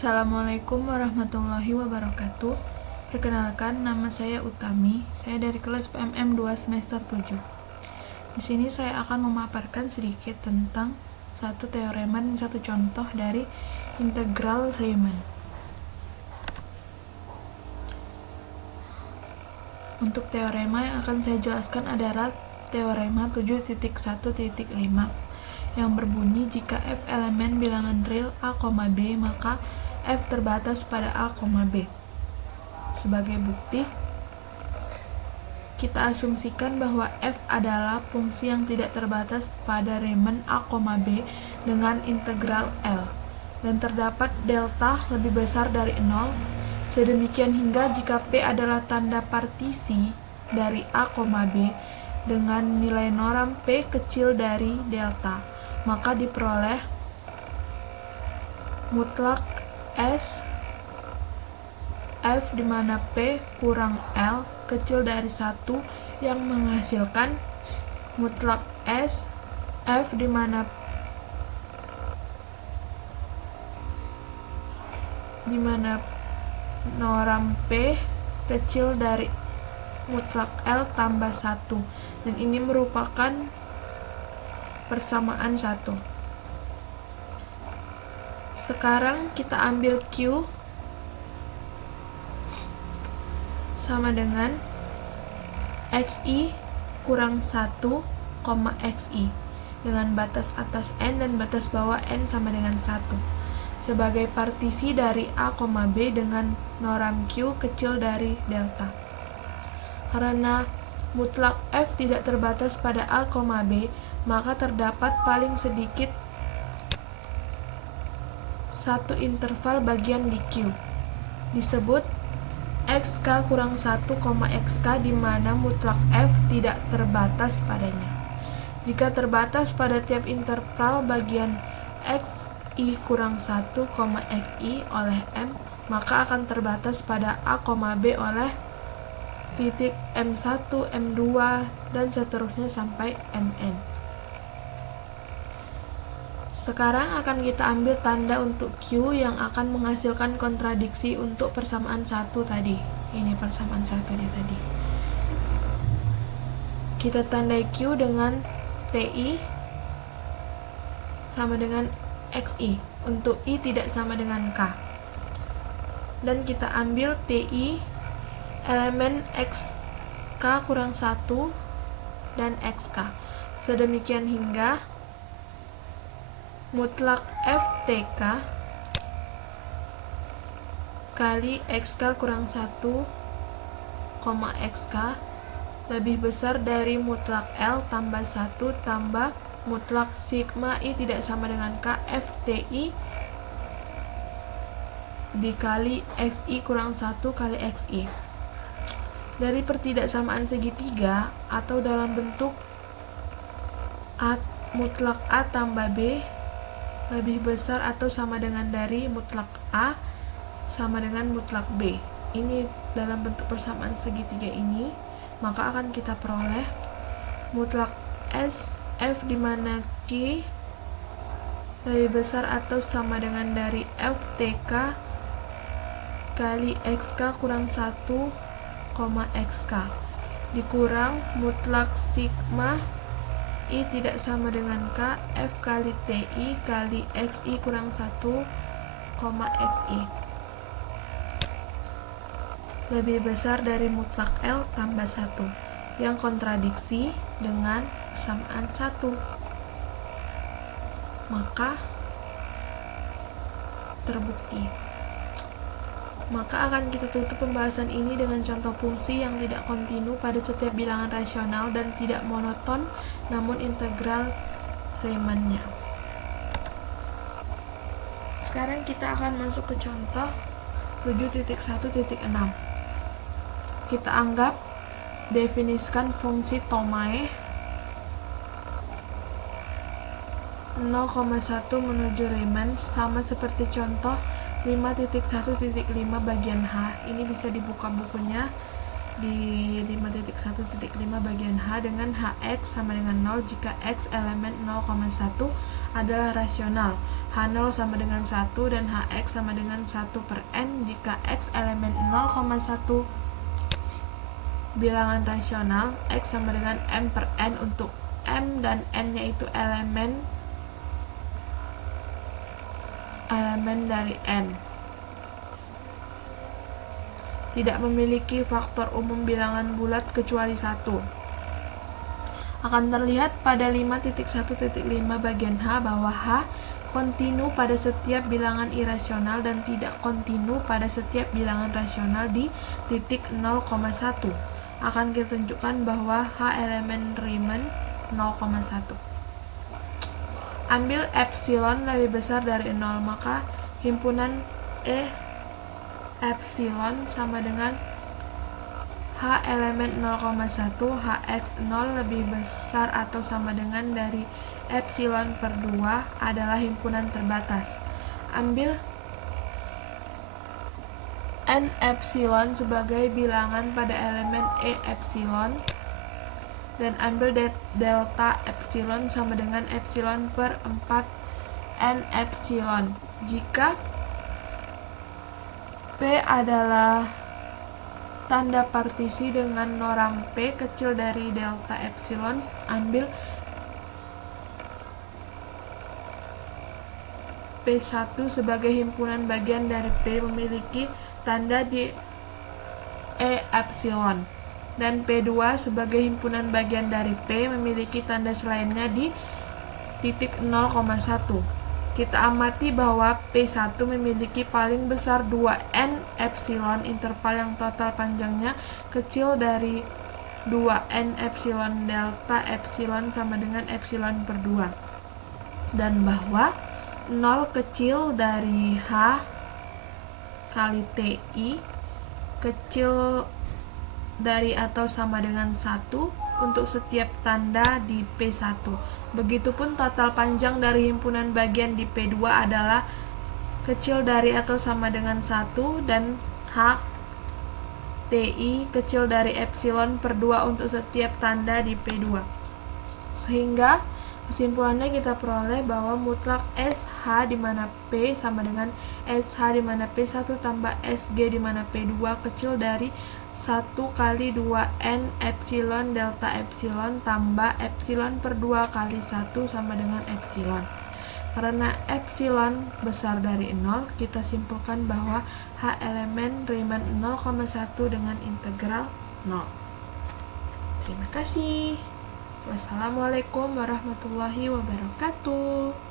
Assalamualaikum warahmatullahi wabarakatuh. Perkenalkan, nama saya Utami. Saya dari kelas PMM 2 semester 7. Di sini saya akan memaparkan sedikit tentang satu teorema dan satu contoh dari integral Riemann. Untuk teorema yang akan saya jelaskan adalah teorema 7.1.5 yang berbunyi jika F elemen bilangan real A, B, maka F terbatas pada A, B. Sebagai bukti, kita asumsikan bahwa F adalah fungsi yang tidak terbatas pada Riemann A, B dengan integral L, dan terdapat delta lebih besar dari 0, sedemikian hingga jika P adalah tanda partisi dari A, B dengan nilai norm P kecil dari delta, maka diperoleh mutlak S F di mana P kurang L kecil dari 1 yang menghasilkan mutlak S F di mana norm P kecil dari mutlak L tambah 1, dan ini merupakan persamaan 1. Sekarang kita ambil Q sama dengan XI kurang 1, XI dengan batas atas N dan batas bawah N sama dengan 1 sebagai partisi dari A, B dengan norm Q kecil dari delta. Karena mutlak F tidak terbatas pada A, B, maka terdapat paling sedikit satu interval bagian di Q, disebut XK kurang 1, XK di mana mutlak F tidak terbatas padanya. Jika terbatas pada tiap interval bagian XI kurang 1, XI oleh M, maka akan terbatas pada A, B oleh titik M1, M2, dan seterusnya sampai Mn. Sekarang akan kita ambil tanda untuk Q yang akan menghasilkan kontradiksi untuk persamaan 1 tadi. Ini persamaan 1 tadi. Kita tandai Q dengan TI sama dengan XI untuk I tidak sama dengan K. Dan kita ambil TI elemen XK kurang 1 dan XK. Sedemikian hingga mutlak FTK kali XK kurang 1, XK lebih besar dari mutlak L tambah 1 tambah mutlak sigma I tidak sama dengan K FTI dikali XI kurang 1 kali XI. Dari pertidaksamaan segitiga atau dalam bentuk A, mutlak A tambah B lebih besar atau sama dengan dari mutlak A sama dengan mutlak B. Ini dalam bentuk persamaan segitiga ini, maka akan kita peroleh mutlak S F di mana Q lebih besar atau sama dengan dari FTK kali XK kurang 1, XK dikurang mutlak sigma I tidak sama dengan K F kali TI kali XI kurang 1, XI lebih besar dari mutlak L tambah 1 yang kontradiksi dengan persamaan 1. Maka terbukti. Maka akan kita tutup pembahasan ini dengan contoh fungsi yang tidak kontinu pada setiap bilangan rasional dan tidak monoton namun integral Riemann-nya. Sekarang kita akan masuk ke contoh 7.1.6. Kita anggap definisikan fungsi Thomae 0,1 menuju Riemann sama seperti contoh 5.1.5 bagian H. Ini bisa dibuka bukunya di 5.1.5 bagian H dengan Hx sama dengan 0 jika X elemen 0,1 adalah rasional. H0 sama dengan 1 dan Hx sama dengan 1/n jika X elemen 0,1 bilangan rasional, X sama dengan m/n untuk M dan N yaitu elemen dari N. Tidak memiliki faktor umum bilangan bulat kecuali 1. Akan terlihat pada 5.1.5 bagian H bahwa H kontinu pada setiap bilangan irasional dan tidak kontinu pada setiap bilangan rasional di titik 0,1. Akan kita tunjukkan bahwa H elemen Riemann 0,1. Ambil epsilon lebih besar dari 0, maka himpunan E epsilon sama dengan H elemen 0,1 Hx 0 lebih besar atau sama dengan dari epsilon per 2 adalah himpunan terbatas. Ambil n epsilon sebagai bilangan pada elemen E epsilon dan ambil delta epsilon sama dengan epsilon per 4 n epsilon. Jika P adalah tanda partisi dengan norm P kecil dari delta epsilon, ambil P1 sebagai himpunan bagian dari P memiliki tanda di E epsilon dan P2 sebagai himpunan bagian dari P memiliki tanda selainnya di titik 0,1. Kita amati bahwa P1 memiliki paling besar 2n epsilon interval yang total panjangnya kecil dari 2n epsilon delta epsilon sama dengan epsilon per 2 dan bahwa 0 kecil dari H kali TI kecil dari atau sama dengan 1 untuk setiap tanda di P1. Begitupun total panjang dari himpunan bagian di P2 adalah kecil dari atau sama dengan 1 dan H TI kecil dari epsilon per 2 untuk setiap tanda di P2. Sehingga kesimpulannya kita peroleh bahwa mutlak SH di mana P sama dengan SH di mana P1 tambah SG di mana P2 kecil dari 1 kali 2n epsilon delta epsilon tambah epsilon per 2 kali 1 sama dengan epsilon. Karena epsilon besar dari 0, kita simpulkan bahwa H elemen Riemann 0,1 dengan integral 0. Terima kasih. Wassalamualaikum warahmatullahi wabarakatuh.